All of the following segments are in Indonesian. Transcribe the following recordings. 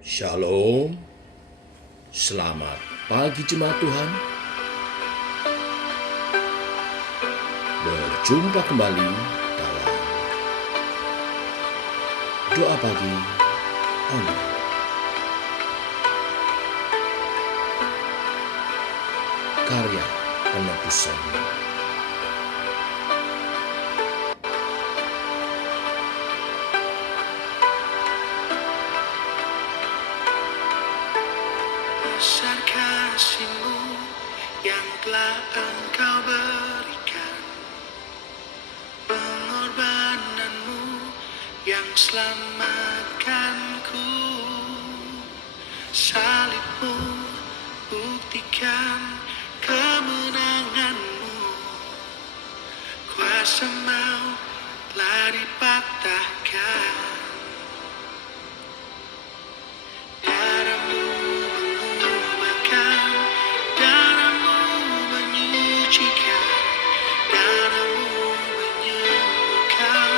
Shalom, selamat pagi jemaat Tuhan. Berjumpa kembali dalam doa pagi online. Karya penebusan. Besar kasih-Mu yang telah Engkau berikan, pengorbanan-Mu yang selamatkanku. Salib-Mu buktikan kemenangan-Mu, kuasa maut telah dipatahkan. Darah-Mu mengubahkan, darah-Mu menyucikan, darah-Mu menyembuhkan,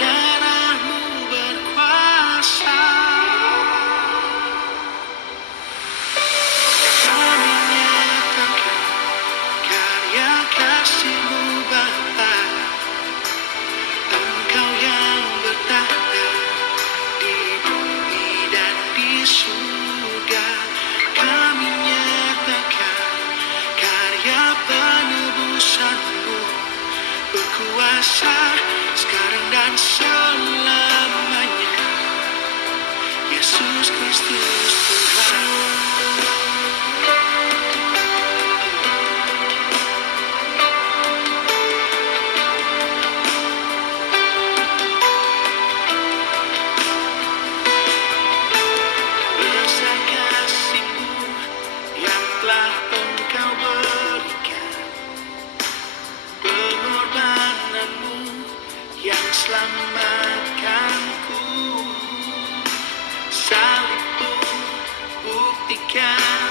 darah-Mu berkuasa. Kami nyatakan karya kasih-Mu Bapa, Engkau yang bertahta di bumi dan di surga. Kami nyatakan karya penebusan-Mu berkuasa sekarang dan selamanya. Yesus Kristus Tuhan. Besar kasih-Mu yang telah Engkau berikan, pengorbanan-Mu yang selamatkanku. Salib-Mu buktikan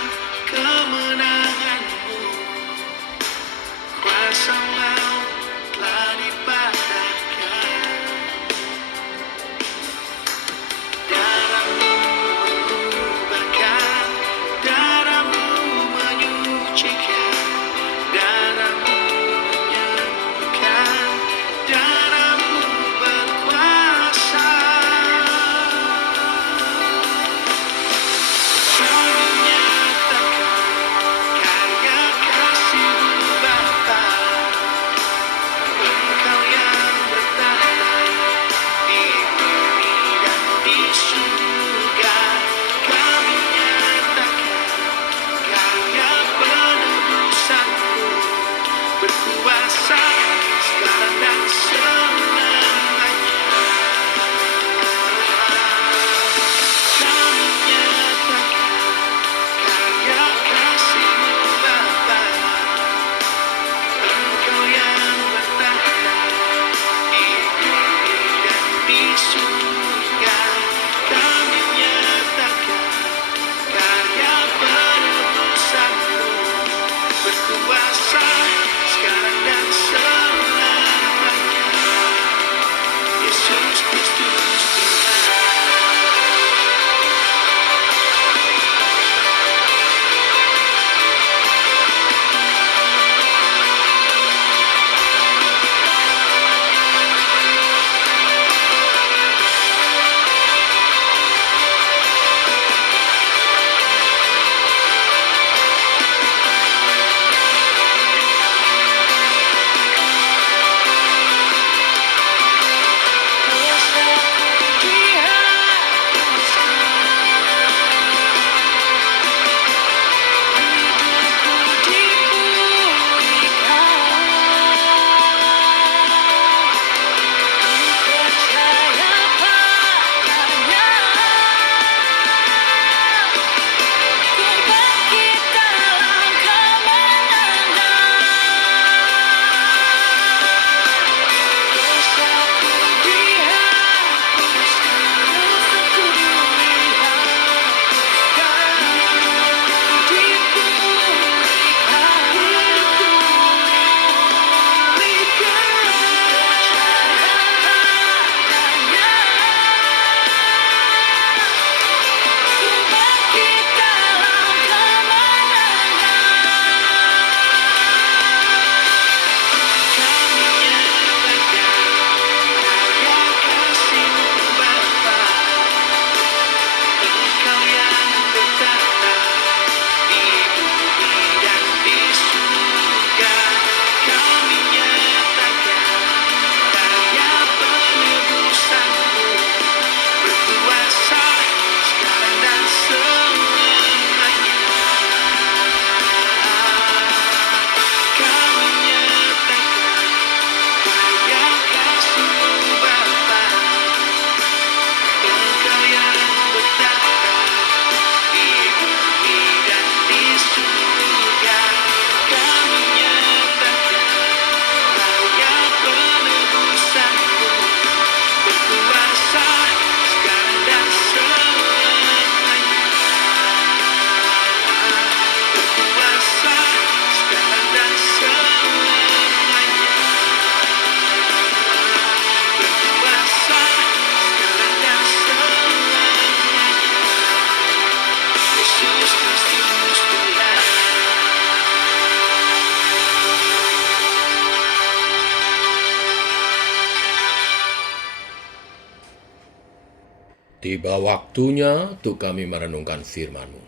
Tiba waktunya untuk kami merenungkan firman-Mu.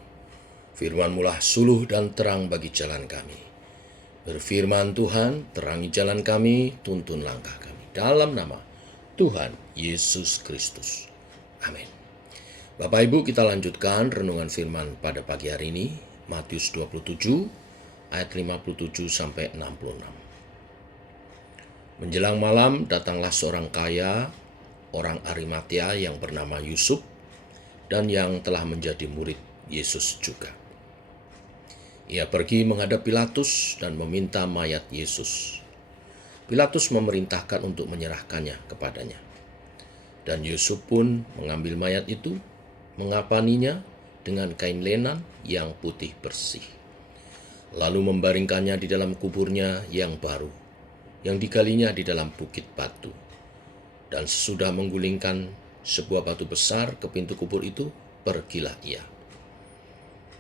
Firman-Mu lah suluh dan terang bagi jalan kami. Berfirman Tuhan, terangi jalan kami, tuntun langkah kami. Dalam nama Tuhan Yesus Kristus. Amin. Bapak Ibu, kita lanjutkan renungan firman pada pagi hari ini. Matius 27 ayat 57 sampai 66. Menjelang malam datanglah seorang kaya, orang Arimatea yang bernama Yusuf, dan yang telah menjadi murid Yesus juga. Ia pergi menghadap Pilatus dan meminta mayat Yesus. Pilatus memerintahkan untuk menyerahkannya kepadanya. Dan Yusuf pun mengambil mayat itu, mengapaninya dengan kain lenan yang putih bersih. Lalu membaringkannya di dalam kuburnya yang baru, yang digalinya di dalam bukit batu. Dan sesudah menggulingkan sebuah batu besar ke pintu kubur itu, pergilah ia.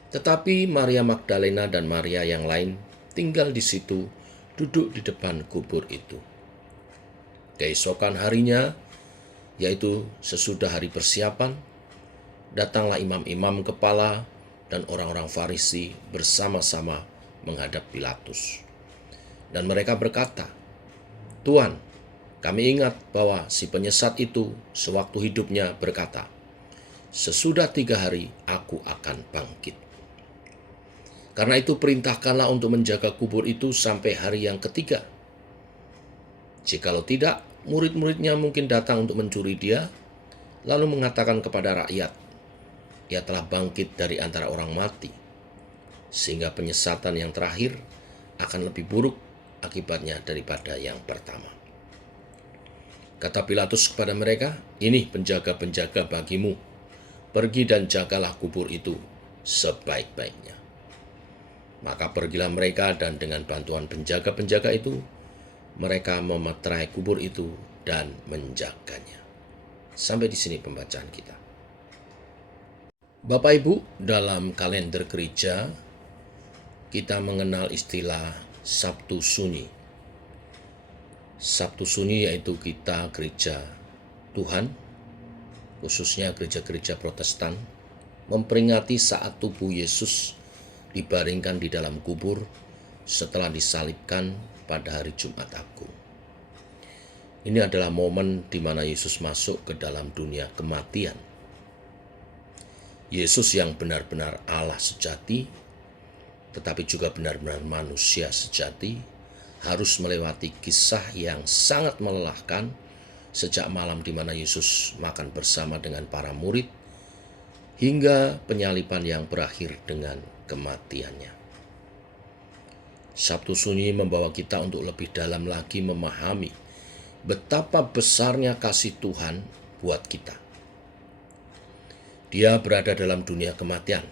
Tetapi Maria Magdalena dan Maria yang lain tinggal di situ, duduk di depan kubur itu. Keesokan harinya, yaitu sesudah hari persiapan, datanglah imam-imam kepala dan orang-orang Farisi bersama-sama menghadap Pilatus. Dan mereka berkata, "Tuan, kami ingat bahwa si penyesat itu sewaktu hidupnya berkata, 'Sesudah 3 hari aku akan bangkit.' Karena itu perintahkanlah untuk menjaga kubur itu sampai hari yang ketiga. Jikalau tidak, murid-muridnya mungkin datang untuk mencuri dia, lalu mengatakan kepada rakyat, 'Ia telah bangkit dari antara orang mati,' sehingga penyesatan yang terakhir akan lebih buruk akibatnya daripada yang pertama." Kata Pilatus kepada mereka, "Ini penjaga-penjaga bagimu. Pergi dan jagalah kubur itu sebaik-baiknya." Maka pergilah mereka dan dengan bantuan penjaga-penjaga itu, mereka memeterai kubur itu dan menjaganya. Sampai di sini pembacaan kita. Bapak Ibu, dalam kalender gereja, kita mengenal istilah Sabtu Sunyi. Sabtu Sunyi yaitu kita gereja Tuhan, khususnya gereja-gereja Protestan, memperingati saat tubuh Yesus dibaringkan di dalam kubur setelah disalibkan pada hari Jumat Agung. Ini adalah momen di mana Yesus masuk ke dalam dunia kematian. Yesus yang benar-benar Allah sejati, tetapi juga benar-benar manusia sejati, harus melewati kisah yang sangat melelahkan sejak malam di mana Yesus makan bersama dengan para murid, hingga penyaliban yang berakhir dengan kematiannya. Sabtu Sunyi membawa kita untuk lebih dalam lagi memahami betapa besarnya kasih Tuhan buat kita. Dia berada dalam dunia kematian,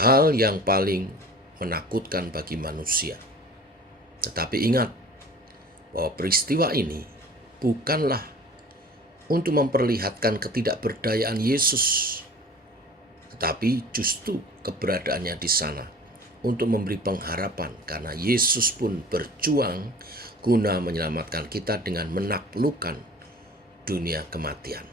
hal yang paling menakutkan bagi manusia. Tetapi ingat bahwa peristiwa ini bukanlah untuk memperlihatkan ketidakberdayaan Yesus, tetapi justru keberadaannya di sana untuk memberi pengharapan, karena Yesus pun berjuang guna menyelamatkan kita dengan menaklukkan dunia kematian.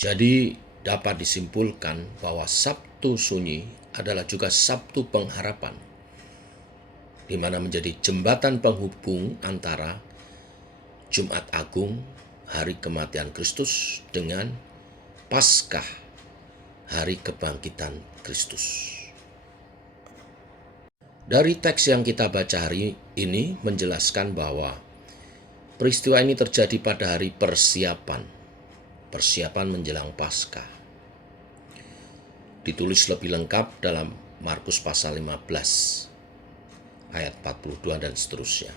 Jadi dapat disimpulkan bahwa Sabtu Sunyi adalah juga Sabtu pengharapan, di mana menjadi jembatan penghubung antara Jumat Agung, hari kematian Kristus, dengan Paskah, hari kebangkitan Kristus. Dari teks yang kita baca hari ini menjelaskan bahwa peristiwa ini terjadi pada hari persiapan menjelang Paskah. Ditulis lebih lengkap dalam Markus pasal 15. Ayat 42 dan seterusnya.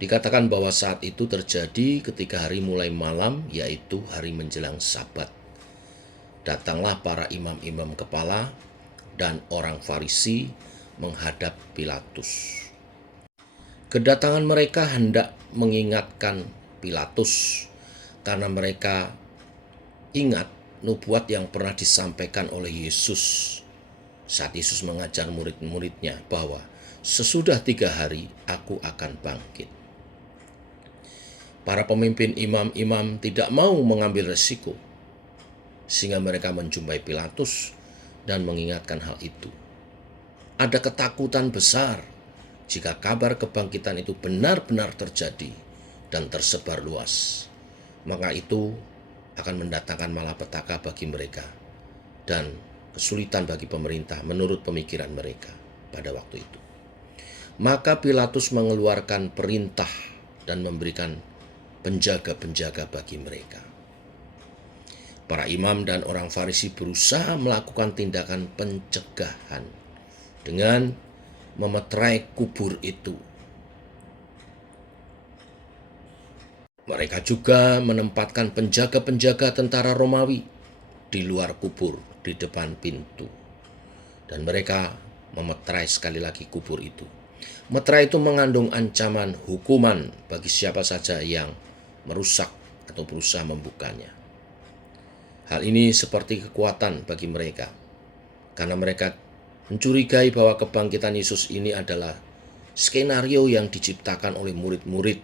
Dikatakan bahwa saat itu terjadi ketika hari mulai malam, yaitu hari menjelang Sabat. Datanglah para imam-imam kepala dan orang Farisi menghadap Pilatus. Kedatangan mereka hendak mengingatkan Pilatus karena mereka ingat nubuat yang pernah disampaikan oleh Yesus saat Yesus mengajar murid-muridnya bahwa sesudah 3 hari aku akan bangkit. Para pemimpin imam-imam tidak mau mengambil resiko, sehingga mereka menjumpai Pilatus dan mengingatkan hal itu. Ada ketakutan besar jika kabar kebangkitan itu benar-benar terjadi dan tersebar luas, maka itu akan mendatangkan malapetaka bagi mereka dan kesulitan bagi pemerintah menurut pemikiran mereka pada waktu itu. Maka Pilatus mengeluarkan perintah dan memberikan penjaga-penjaga bagi mereka. Para imam dan orang Farisi berusaha melakukan tindakan pencegahan dengan memeterai kubur itu. Mereka juga menempatkan penjaga-penjaga tentara Romawi di luar kubur di depan pintu. Dan mereka memeterai sekali lagi kubur itu. Meterai itu mengandung ancaman hukuman bagi siapa saja yang merusak atau berusaha membukanya. Hal ini seperti kekuatan bagi mereka, karena mereka mencurigai bahwa kebangkitan Yesus ini adalah skenario yang diciptakan oleh murid-murid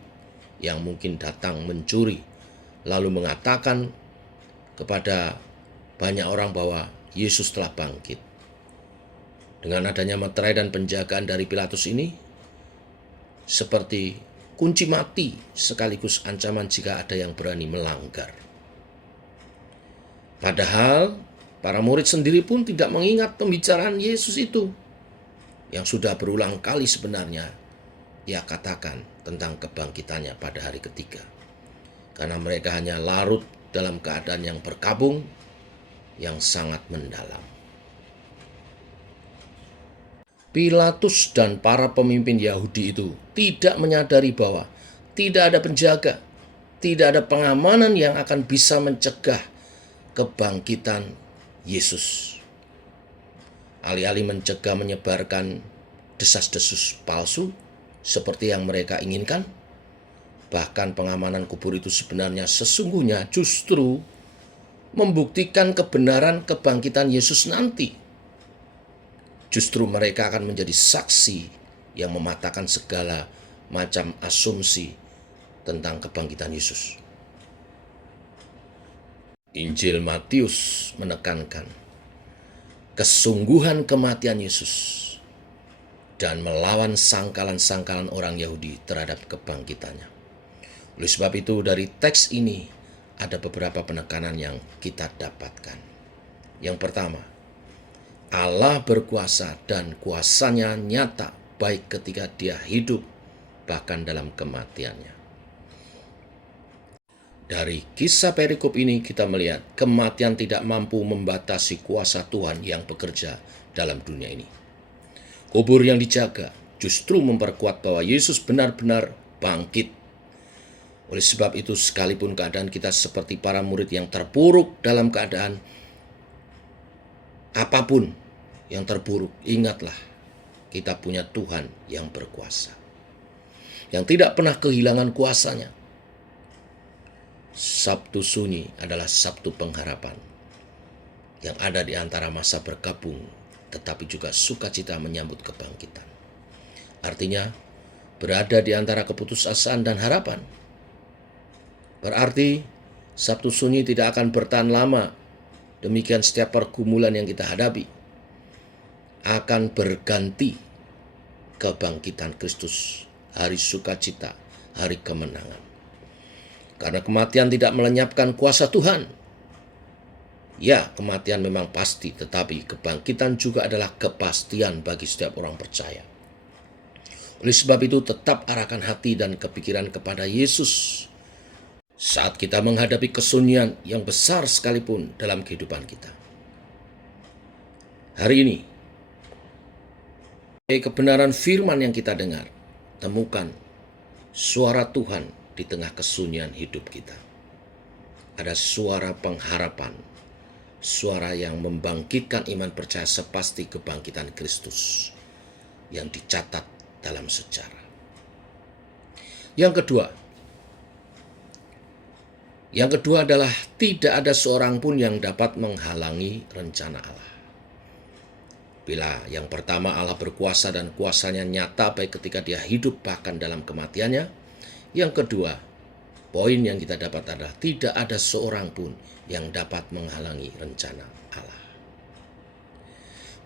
yang mungkin datang mencuri, lalu mengatakan kepada banyak orang bahwa Yesus telah bangkit. Dengan adanya meterai dan penjagaan dari Pilatus ini, seperti kunci mati sekaligus ancaman jika ada yang berani melanggar. Padahal para murid sendiri pun tidak mengingat pembicaraan Yesus itu yang sudah berulang kali sebenarnya dia katakan tentang kebangkitannya pada hari ketiga. Karena mereka hanya larut dalam keadaan yang berkabung yang sangat mendalam. Pilatus dan para pemimpin Yahudi itu tidak menyadari bahwa tidak ada penjaga, tidak ada pengamanan yang akan bisa mencegah kebangkitan Yesus. Alih-alih mencegah menyebarkan desas-desus palsu seperti yang mereka inginkan, bahkan pengamanan kubur itu sebenarnya sesungguhnya justru membuktikan kebenaran kebangkitan Yesus nanti. Justru mereka akan menjadi saksi yang mematahkan segala macam asumsi tentang kebangkitan Yesus. Injil Matius menekankan kesungguhan kematian Yesus dan melawan sangkalan-sangkalan orang Yahudi terhadap kebangkitannya. Oleh sebab itu dari teks ini ada beberapa penekanan yang kita dapatkan. Yang pertama, Allah berkuasa dan kuasanya nyata baik ketika dia hidup bahkan dalam kematiannya. Dari kisah perikop ini kita melihat kematian tidak mampu membatasi kuasa Tuhan yang bekerja dalam dunia ini. Kubur yang dijaga justru memperkuat bahwa Yesus benar-benar bangkit. Oleh sebab itu sekalipun keadaan kita seperti para murid yang terpuruk dalam keadaan apapun yang terburuk, ingatlah kita punya Tuhan yang berkuasa, yang tidak pernah kehilangan kuasanya. Sabtu sunyi adalah Sabtu pengharapan yang ada di antara masa berkabung tetapi juga sukacita menyambut kebangkitan. Artinya berada di antara keputusasaan dan harapan. Berarti Sabtu sunyi tidak akan bertahan lama. Demikian setiap pergumulan yang kita hadapi akan berganti kebangkitan Kristus, hari sukacita, hari kemenangan. Karena kematian tidak melenyapkan kuasa Tuhan. Ya, kematian memang pasti, tetapi kebangkitan juga adalah kepastian bagi setiap orang percaya. Oleh sebab itu tetap arahkan hati dan kepikiran kepada Yesus saat kita menghadapi kesunyian yang besar sekalipun dalam kehidupan kita. Hari ini, kebenaran firman yang kita dengar, temukan suara Tuhan di tengah kesunyian hidup kita. Ada suara pengharapan, suara yang membangkitkan iman percaya sepasti kebangkitan Kristus yang dicatat dalam sejarah. Yang kedua adalah tidak ada seorang pun yang dapat menghalangi rencana Allah. Bila yang pertama Allah berkuasa dan kuasanya nyata baik ketika dia hidup bahkan dalam kematiannya. Yang kedua, poin yang kita dapat adalah tidak ada seorang pun yang dapat menghalangi rencana Allah.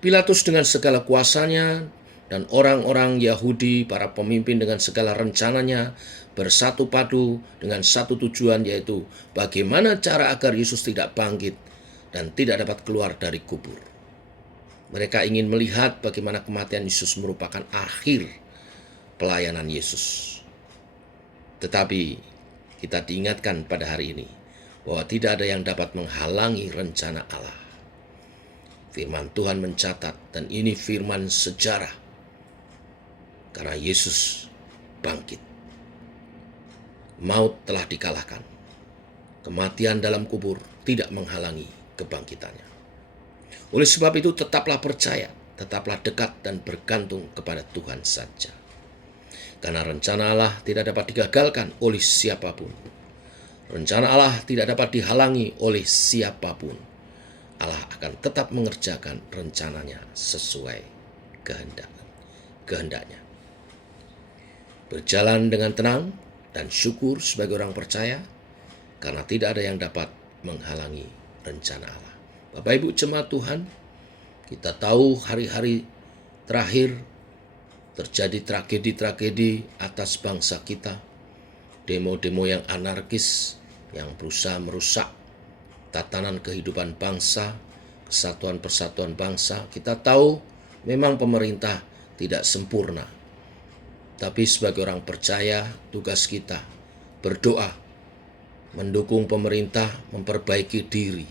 Pilatus dengan segala kuasanya dan orang-orang Yahudi, para pemimpin dengan segala rencananya, bersatu padu dengan satu tujuan, yaitu bagaimana cara agar Yesus tidak bangkit dan tidak dapat keluar dari kubur. Mereka ingin melihat bagaimana kematian Yesus merupakan akhir pelayanan Yesus. Tetapi kita diingatkan pada hari ini bahwa tidak ada yang dapat menghalangi rencana Allah. Firman Tuhan mencatat, dan ini firman sejarah, karena Yesus bangkit. Maut telah dikalahkan. Kematian dalam kubur tidak menghalangi kebangkitannya. Oleh sebab itu tetaplah percaya, tetaplah dekat dan bergantung kepada Tuhan saja. Karena rencana Allah tidak dapat digagalkan oleh siapapun. Rencana Allah tidak dapat dihalangi oleh siapapun. Allah akan tetap mengerjakan rencananya sesuai kehendaknya. Berjalan dengan tenang dan syukur sebagai orang percaya, karena tidak ada yang dapat menghalangi rencana Allah. Bapak Ibu jemaat Tuhan, kita tahu hari-hari terakhir terjadi tragedi-tragedi atas bangsa kita, demo-demo yang anarkis yang berusaha merusak tatanan kehidupan bangsa, kesatuan persatuan bangsa. Kita tahu memang pemerintah tidak sempurna, tapi sebagai orang percaya tugas kita berdoa, mendukung pemerintah memperbaiki diri,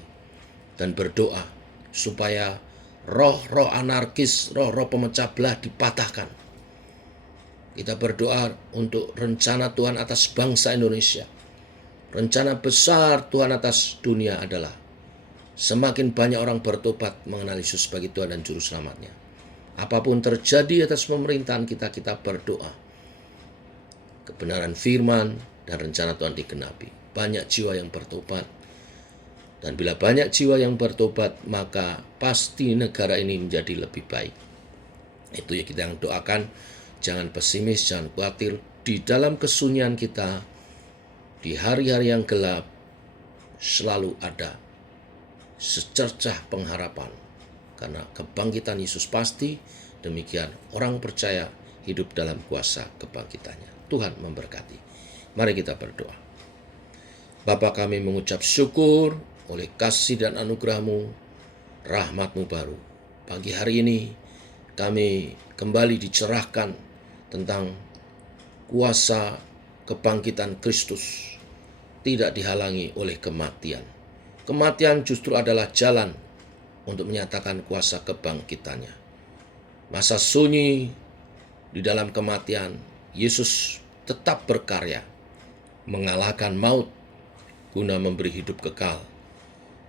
dan berdoa supaya roh-roh anarkis, roh-roh pemecah belah dipatahkan. Kita berdoa untuk rencana Tuhan atas bangsa Indonesia. Rencana besar Tuhan atas dunia adalah semakin banyak orang bertobat mengenal Yesus sebagai Tuhan dan Juru Selamatnya. Apapun terjadi atas pemerintahan kita, kita berdoa kebenaran firman dan rencana Tuhan digenapi. Banyak jiwa yang bertobat. Dan bila banyak jiwa yang bertobat, maka pasti negara ini menjadi lebih baik. Itu yang kita doakan. Jangan pesimis, jangan khawatir. Di dalam kesunyian kita, di hari-hari yang gelap, selalu ada secercah pengharapan. Karena kebangkitan Yesus pasti, demikian orang percaya hidup dalam kuasa kebangkitannya. Tuhan memberkati. Mari kita berdoa. Bapa, kami mengucap syukur oleh kasih dan anugerah-Mu, rahmat-Mu baru. Pagi hari ini kami kembali dicerahkan tentang kuasa kebangkitan Kristus tidak dihalangi oleh kematian. Kematian justru adalah jalan untuk menyatakan kuasa kebangkitannya. Masa sunyi di dalam kematian, Yesus tetap berkarya, mengalahkan maut guna memberi hidup kekal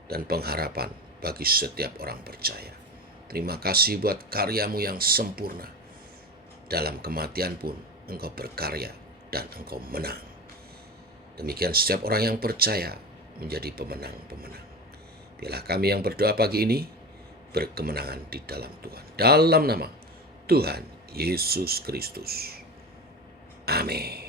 dan pengharapan bagi setiap orang percaya. Terima kasih buat karya-Mu yang sempurna. Dalam kematian pun Engkau berkarya dan Engkau menang. Demikian setiap orang yang percaya menjadi pemenang-pemenang. Biarlah kami yang berdoa pagi ini berkemenangan di dalam Tuhan. Dalam nama Tuhan Yesus Kristus. Amin.